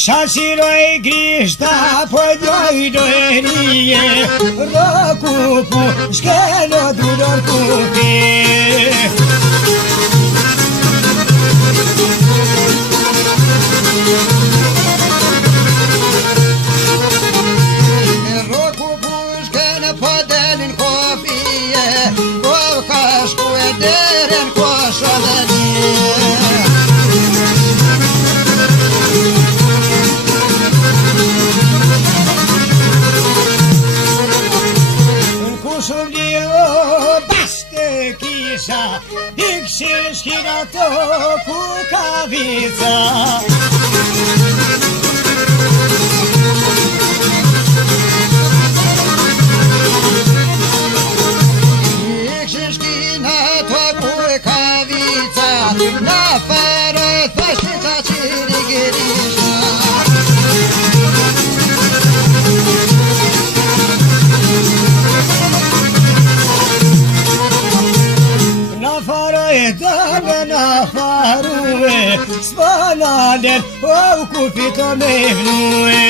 Shashiroj grishta po dojrije, rëkupu shkelo duror kupi. Rëkupu shkelo po delin kopije, po kashku e deren ko shodhenie. Ikshin shkina to kukavica. Ikshin shkina to kukavica, na faro thashtica qirigirisha. Na farue, spanaden, o kufito me vnue.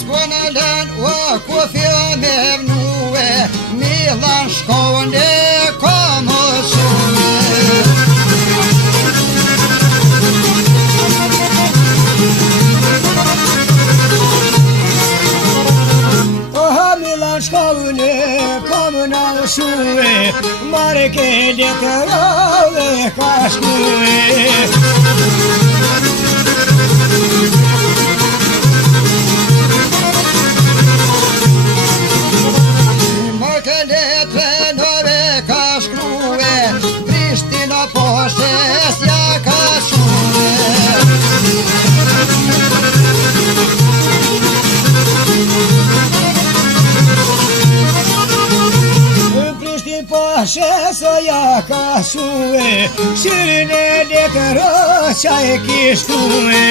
Spanaden, o kufito me vnue, Milan shkone komosune. Shkone komunal shue, marke letërave ka shkue. Marke letërave ka shkue, Prishtina poshes ja ka shue. Pasheso ja ka shue, shirin e letëro qa e kishtue.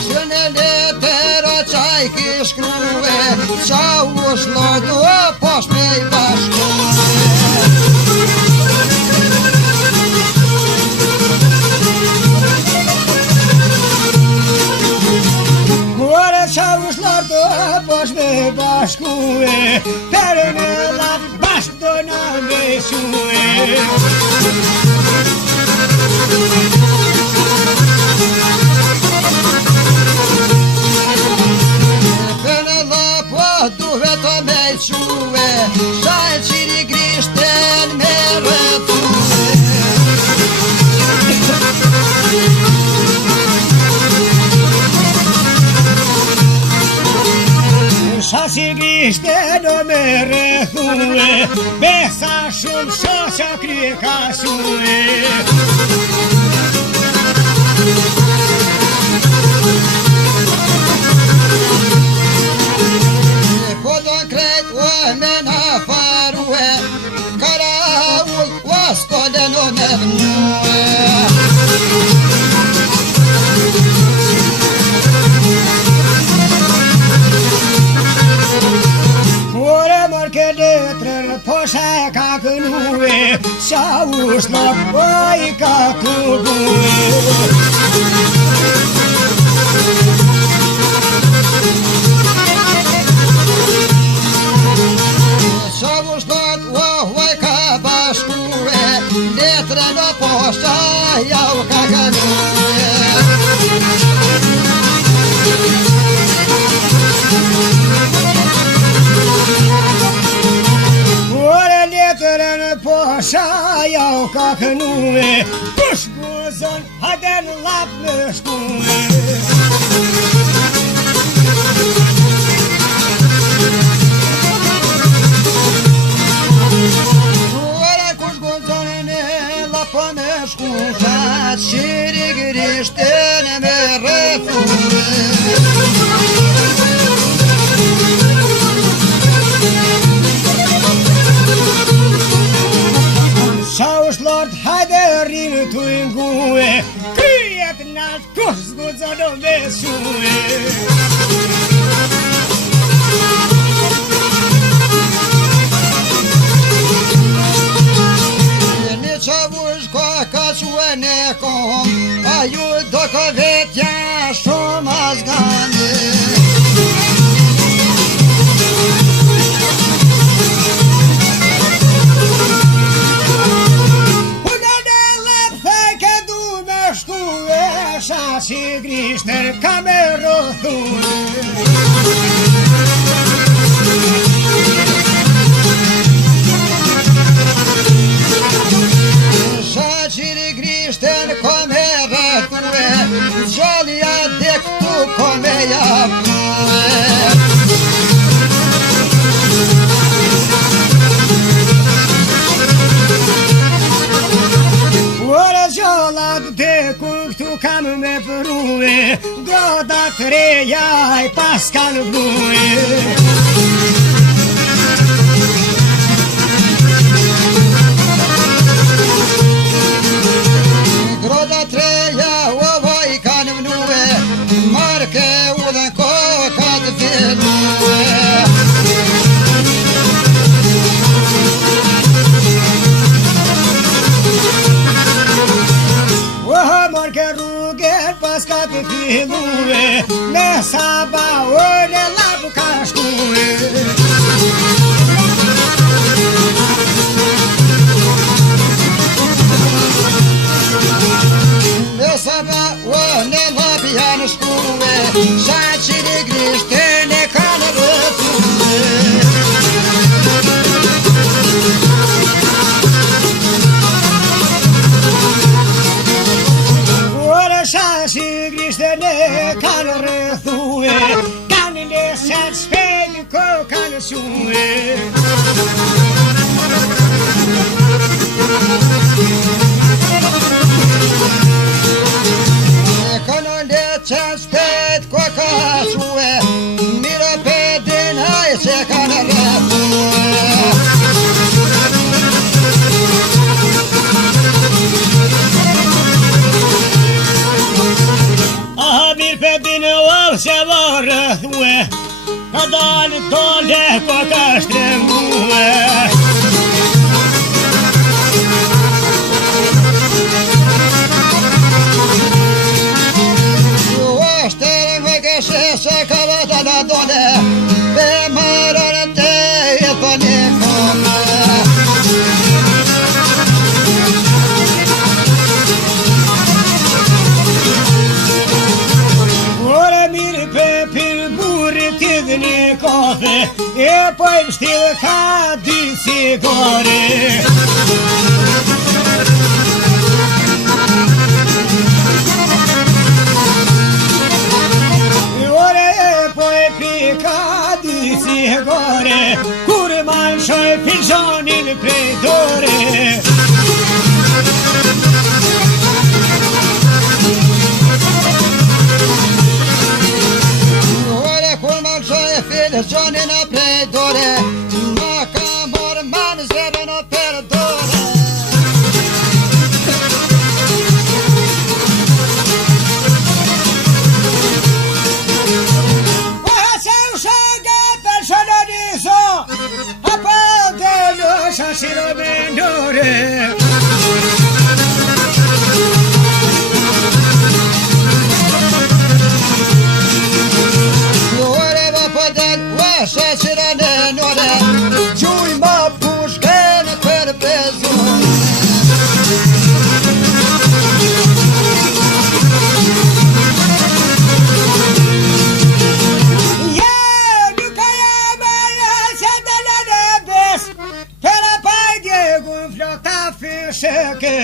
Shirin e letëro qa e kishtue, qa u shlotu posh me I bashkue. Posh me bashkue, perën e lat bashk do na veque. Perën e lat po duhe të veque, shaj qiri grishten me rëtue. Shasi grishte do me rëthue, besa shumë shosha krye ka shue. Po do krejt o me na farue, Karaull o s'koden o me vnue. Posha e ka kënue, qa u shlok po I ka kënue. Qa u shlok po I ka bashkue, letre në posha ja u ka kënue. Posha ja u ka kënue, push guzon, haden lap me shkue. Ora kush guzon e lap me shkue, qiri grishten me rëthue. Qa u shlort hajde rinë t'u ingue, kryet nash kush gudzano me sue. Një qavush ka que në kom, a ju do ka vetja shumë azgani. Shashi Grishter kamero thune. Shashi Grishter kamero thune, gjallia dek tu kameja Ora gjallat dekun këtu kam me përue, Groda të reja I pas kanë vlue. Groda të reja vaj kanë vlue, Marke u dhe ko ka të vlue. Marke rrugë pas ka të fillue, me saba ore labu ka shtue. Me saba ore labu janë shkue, Shashi Grishter ne kanë rëtue. Shashi Grishter ne kanë rëthue, kanë leset shpejt ko kanë shue. Kanë leset shpejt ko ka shue, Mira pedin haj që kanë rëthue. Se varë thue, ka dalë tole ko ka shtremue. Ashtë me këshe se ka vata në dole, Be marën te I thoni kome. Një kafe, e po I vështirë ka dy cigare. Ore e po I pika dy cigare, kur manshoj filxonin prej dore. Filxonin a prej dore, Ma ka marë manë zverën o për dore. Se u shëge për shëllërizo, Apo dhe në shashiro me ndore. Shashira në nore, Gjuj ma pushken për bezone. Nuk ka jeme se dhe në bes, Për a pajgje gun flota fisheke.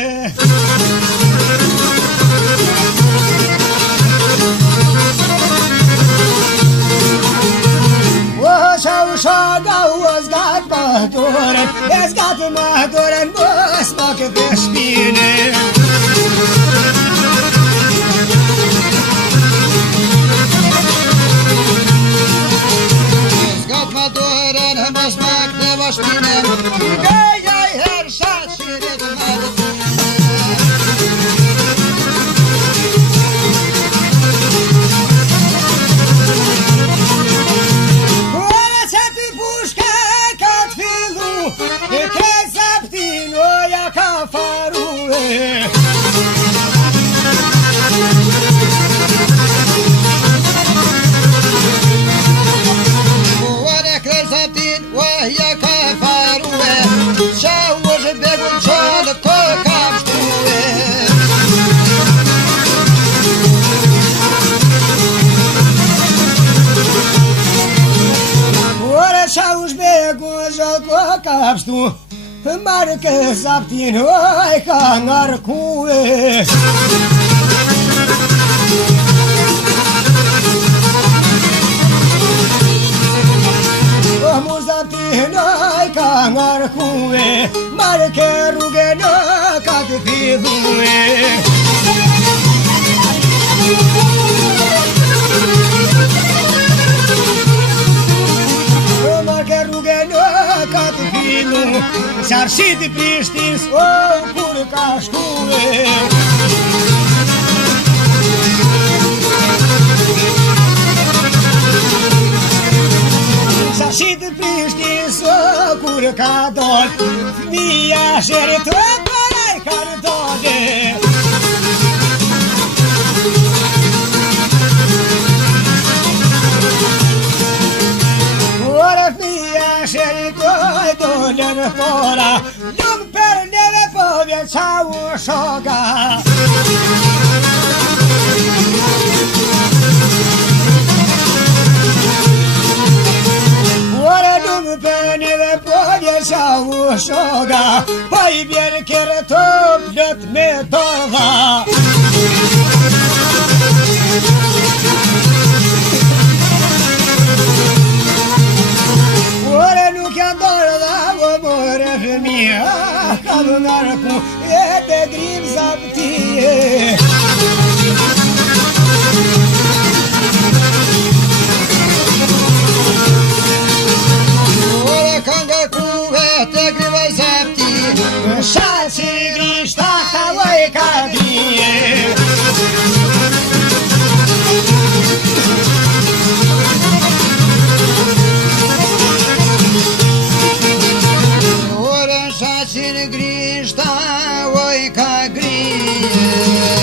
Shaga was got mahduren, es got mahduren, was mak vespine. Es got mahduren, was mak vespine. Geja I her Shashi ashtu marrë ke zaptin oj ka ngarkue. Mu zaptin oj ka ngarkue, marrë ke rrugën ka të fillue. Qarësit i Prishtinës, o, kur ka shkue. Qarësit i Prishtinës, o, kur ka dol, fëmija shërit, o, paraj ka në dole. Ora fëmija shërit, o, dole në fora, lumë për neve po vjen qa u shoka. Ora lumë për neve po vjen qa u shoka, po i vjen kërë të plët me dova. Ora nuk janë dorë dha o more fëmija, ka më ngarku e të grim zaptije. Ora ka ngarku e të grim zaptije, Shaqë që grishta ka oj ka dhije. Shaqin grishta oj ka grije.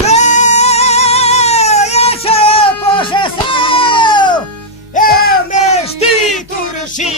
Këtëja që po shesau, e me shtitur shi.